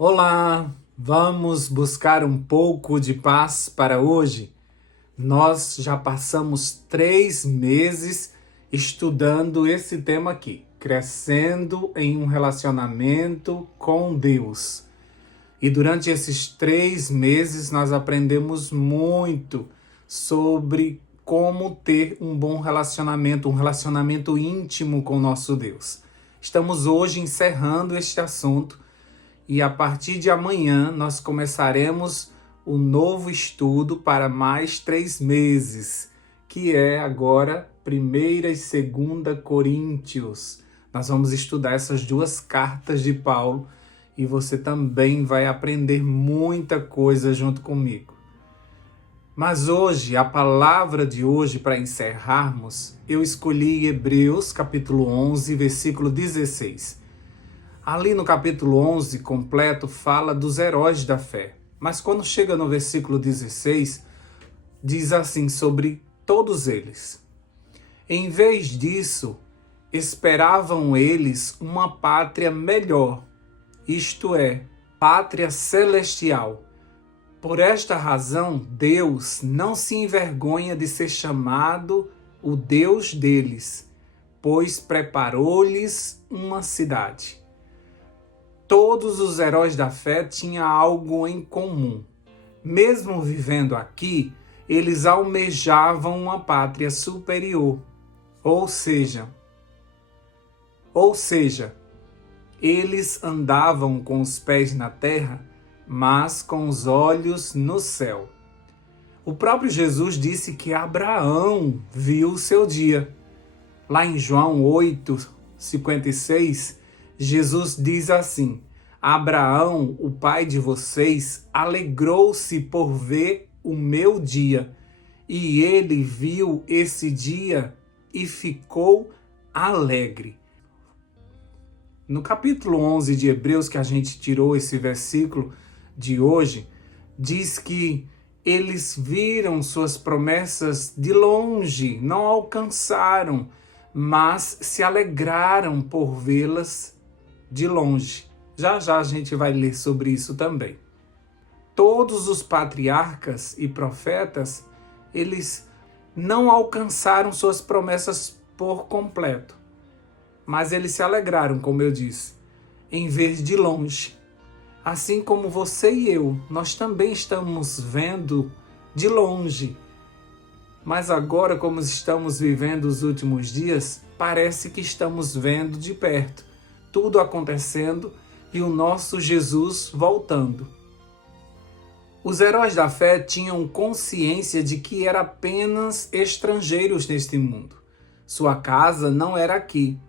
Olá, vamos buscar um pouco de paz para hoje? Nós já passamos 3 meses estudando esse tema aqui, crescendo em um relacionamento com Deus. E durante esses 3 meses nós aprendemos muito sobre como ter um bom relacionamento, um relacionamento íntimo com nosso Deus. Estamos hoje encerrando este assunto e a partir de amanhã nós começaremos o novo estudo para mais 3 meses, que é agora 1ª e 2ª Coríntios. Nós vamos estudar essas duas cartas de Paulo e você também vai aprender muita coisa junto comigo. Mas hoje, a palavra de hoje para encerrarmos, eu escolhi Hebreus capítulo 11, versículo 16. Ali no capítulo 11 completo fala dos heróis da fé. Mas quando chega no versículo 16, diz assim sobre todos eles. Em vez disso, esperavam eles uma pátria melhor, isto é, pátria celestial. Por esta razão, Deus não se envergonha de ser chamado o Deus deles, pois preparou-lhes uma cidade. Todos os heróis da fé tinham algo em comum. Mesmo vivendo aqui, eles almejavam uma pátria superior. Ou seja, eles andavam com os pés na terra, mas com os olhos no céu. O próprio Jesus disse que Abraão viu o seu dia. Lá em João 8:56, Jesus diz assim: Abraão, o pai de vocês, alegrou-se por ver o meu dia, e ele viu esse dia e ficou alegre. No capítulo 11 de Hebreus, que a gente tirou esse versículo de hoje, diz que eles viram suas promessas de longe, não alcançaram, mas se alegraram por vê-las de longe. Já já a gente vai ler sobre isso também. Todos os patriarcas e profetas, eles não alcançaram suas promessas por completo, mas eles se alegraram, como eu disse, em ver de longe. Assim como você e eu, nós também estamos vendo de longe. Mas agora, como estamos vivendo os últimos dias, parece que estamos vendo de perto. Tudo acontecendo e o nosso Jesus voltando. Os heróis da fé tinham consciência de que eram apenas estrangeiros neste mundo. Sua casa não era aqui.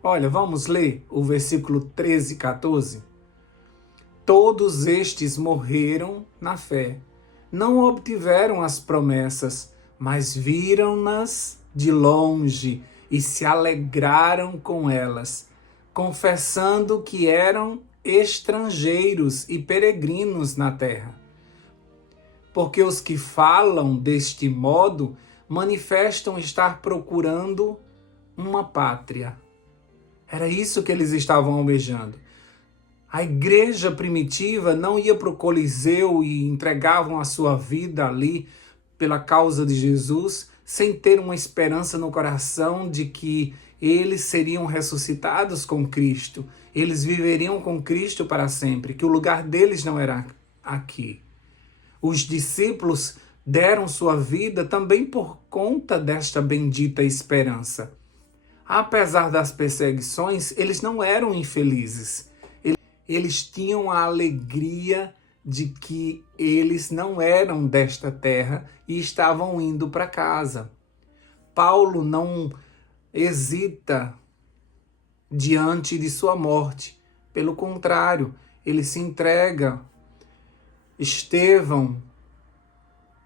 Olha, vamos ler o versículo 13 e 14. Todos estes morreram na fé. Não obtiveram as promessas, mas viram-nas de longe e se alegraram com elas, confessando que eram estrangeiros e peregrinos na terra. Porque os que falam deste modo manifestam estar procurando uma pátria. Era isso que eles estavam almejando. A igreja primitiva não ia para o Coliseu e entregavam a sua vida ali pela causa de Jesus, sem ter uma esperança no coração de que eles seriam ressuscitados com Cristo. Eles viveriam com Cristo para sempre, que o lugar deles não era aqui. Os discípulos deram sua vida também por conta desta bendita esperança. Apesar das perseguições, eles não eram infelizes. Eles tinham a alegria de que eles não eram desta terra e estavam indo para casa. Paulo não hesita diante de sua morte. Pelo contrário, ele se entrega. Estevão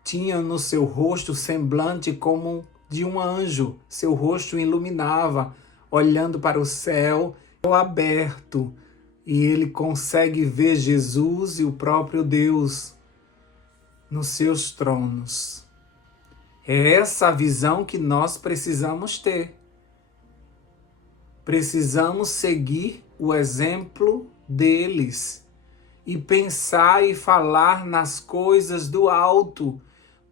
tinha no seu rosto semblante como de um anjo. Seu rosto iluminava, olhando para o céu aberto. E ele consegue ver Jesus e o próprio Deus nos seus tronos. É essa a visão que nós precisamos ter. Precisamos seguir o exemplo deles e pensar e falar nas coisas do alto,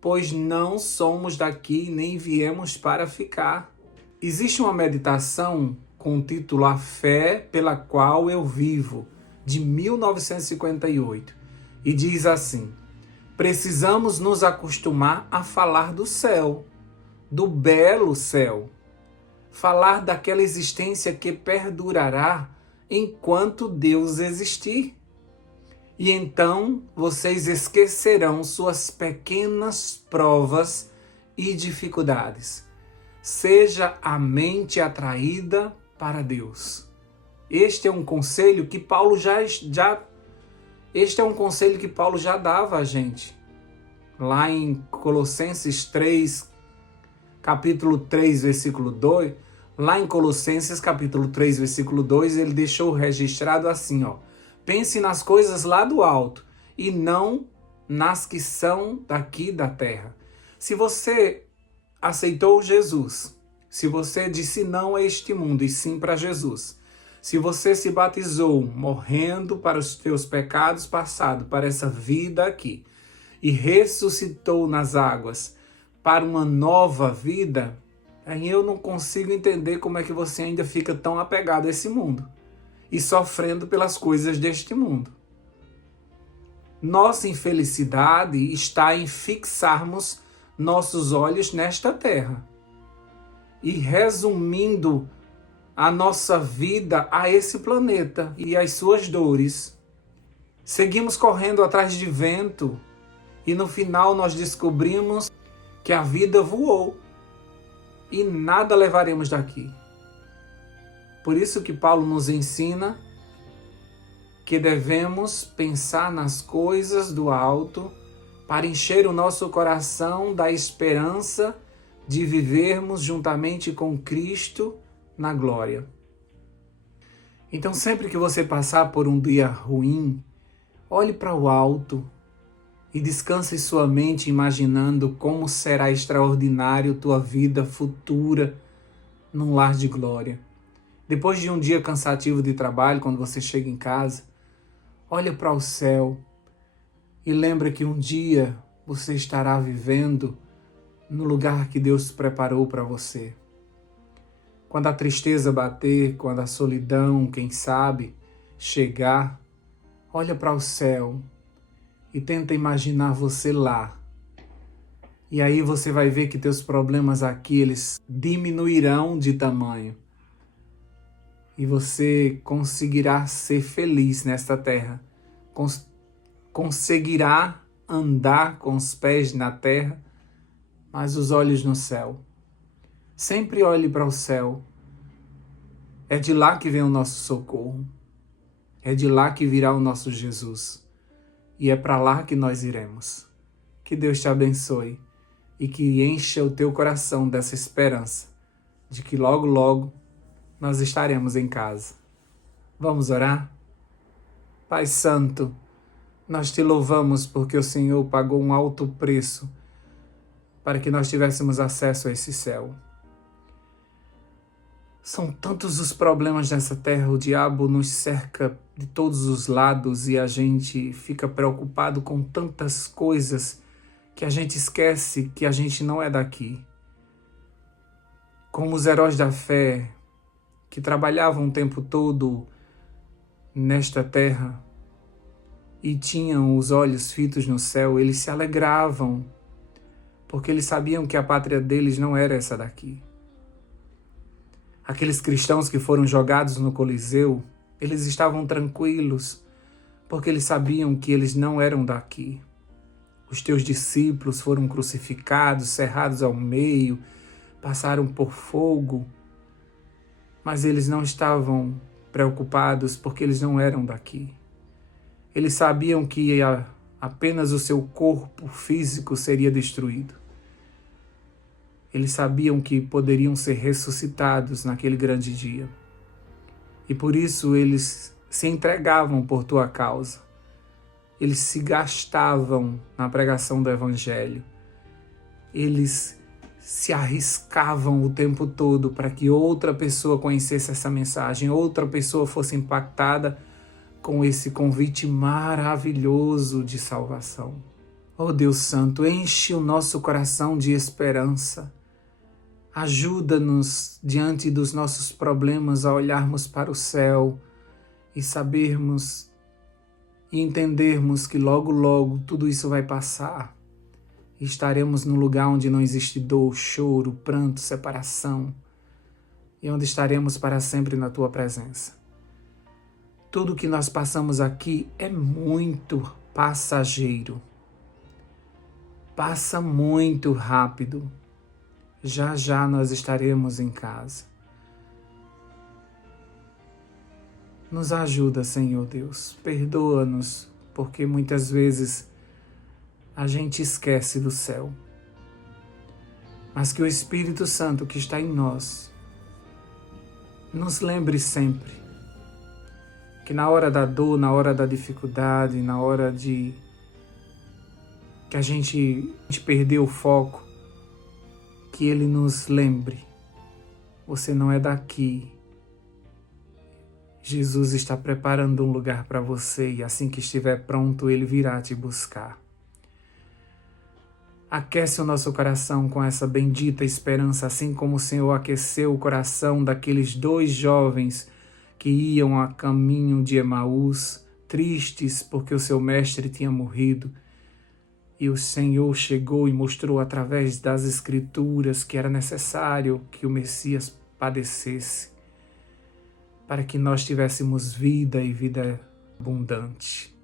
pois não somos daqui nem viemos para ficar. Existe uma meditação com o título A Fé pela Qual Eu Vivo, de 1958, e diz assim: precisamos nos acostumar a falar do céu, do belo céu, falar daquela existência que perdurará enquanto Deus existir. E então vocês esquecerão suas pequenas provas e dificuldades. Seja a mente atraída para Deus. Este é um conselho que Paulo já dava a gente. Lá em Colossenses 3, capítulo 3, versículo 2, lá em Colossenses capítulo 3, versículo 2, ele deixou registrado assim, ó: pense nas coisas lá do alto e não nas que são daqui da terra. Se você aceitou Jesus, se você disse não a este mundo e sim para Jesus, se você se batizou morrendo para os teus pecados passados, para essa vida aqui, e ressuscitou nas águas para uma nova vida, aí eu não consigo entender como é que você ainda fica tão apegado a esse mundo e sofrendo pelas coisas deste mundo. Nossa infelicidade está em fixarmos nossos olhos nesta terra e resumindo a nossa vida a esse planeta e as suas dores. Seguimos correndo atrás de vento e no final nós descobrimos que a vida voou e nada levaremos daqui. Por isso que Paulo nos ensina que devemos pensar nas coisas do alto para encher o nosso coração da esperança de vivermos juntamente com Cristo na glória. Então, sempre que você passar por um dia ruim, olhe para o alto e descanse sua mente imaginando como será extraordinário tua vida futura num lar de glória. Depois de um dia cansativo de trabalho, quando você chega em casa, olha para o céu e lembra que um dia você estará vivendo no lugar que Deus preparou para você. Quando a tristeza bater, quando a solidão, quem sabe, chegar, olha para o céu e tenta imaginar você lá. E aí você vai ver que teus problemas aqui, eles diminuirão de tamanho. E você conseguirá ser feliz nesta terra. Conseguirá andar com os pés na terra, mas os olhos no céu. Sempre olhe para o céu. É de lá que vem o nosso socorro. É de lá que virá o nosso Jesus. E é para lá que nós iremos. Que Deus te abençoe e que encha o teu coração dessa esperança de que logo, logo nós estaremos em casa. Vamos orar? Pai Santo, nós te louvamos porque o Senhor pagou um alto preço para que nós tivéssemos acesso a esse céu. São tantos os problemas nessa terra, o diabo nos cerca de todos os lados e a gente fica preocupado com tantas coisas que a gente esquece que a gente não é daqui. Como os heróis da fé que trabalhavam o tempo todo nesta terra e tinham os olhos fitos no céu, eles se alegravam porque eles sabiam que a pátria deles não era essa daqui. Aqueles cristãos que foram jogados no Coliseu, eles estavam tranquilos, porque eles sabiam que eles não eram daqui. Os teus discípulos foram crucificados, cerrados ao meio, passaram por fogo, mas eles não estavam preocupados porque eles não eram daqui. Eles sabiam que apenas o seu corpo físico seria destruído. Eles sabiam que poderiam ser ressuscitados naquele grande dia. E por isso eles se entregavam por tua causa. Eles se gastavam na pregação do Evangelho. Eles se arriscavam o tempo todo para que outra pessoa conhecesse essa mensagem, outra pessoa fosse impactada com esse convite maravilhoso de salvação. Oh Deus Santo, enche o nosso coração de esperança. Ajuda-nos diante dos nossos problemas a olharmos para o céu e sabermos e entendermos que logo, logo tudo isso vai passar. E estaremos num lugar onde não existe dor, choro, pranto, separação, e onde estaremos para sempre na Tua presença. Tudo que nós passamos aqui é muito passageiro. Passa muito rápido. Já já nós estaremos em casa. Nos ajuda, Senhor Deus. Perdoa-nos, porque muitas vezes a gente esquece do céu. Mas que o Espírito Santo que está em nós nos lembre sempre que na hora da dor, na hora da dificuldade, na hora de que a gente perdeu o foco, que Ele nos lembre: você não é daqui. Jesus está preparando um lugar para você e assim que estiver pronto, Ele virá te buscar. Aquece o nosso coração com essa bendita esperança, assim como o Senhor aqueceu o coração daqueles 2 jovens que iam a caminho de Emaús, tristes porque o seu mestre tinha morrido. E o Senhor chegou e mostrou através das Escrituras que era necessário que o Messias padecesse, para que nós tivéssemos vida e vida abundante.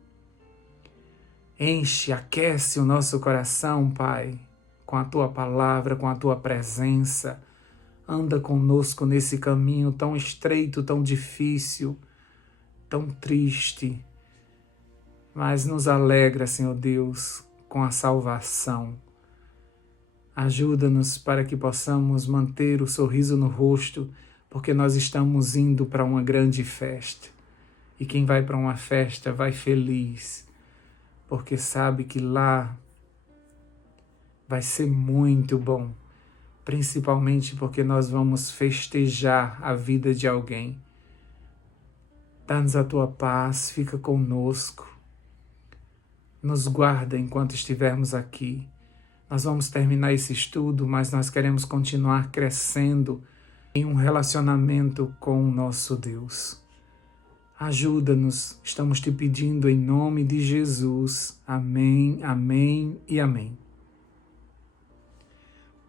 Enche, aquece o nosso coração, Pai, com a Tua palavra, com a Tua presença. Anda conosco nesse caminho tão estreito, tão difícil, tão triste, mas nos alegra, Senhor Deus, com a salvação. Ajuda-nos para que possamos manter o sorriso no rosto, porque nós estamos indo para uma grande festa. E quem vai para uma festa vai feliz, porque sabe que lá vai ser muito bom, principalmente porque nós vamos festejar a vida de alguém. Dá-nos a Tua paz, fica conosco, nos guarda enquanto estivermos aqui. Nós vamos terminar esse estudo, mas nós queremos continuar crescendo em um relacionamento com o nosso Deus. Ajuda-nos, estamos te pedindo em nome de Jesus. Amém, amém e amém.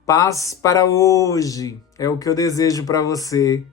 Paz para hoje é o que eu desejo para você.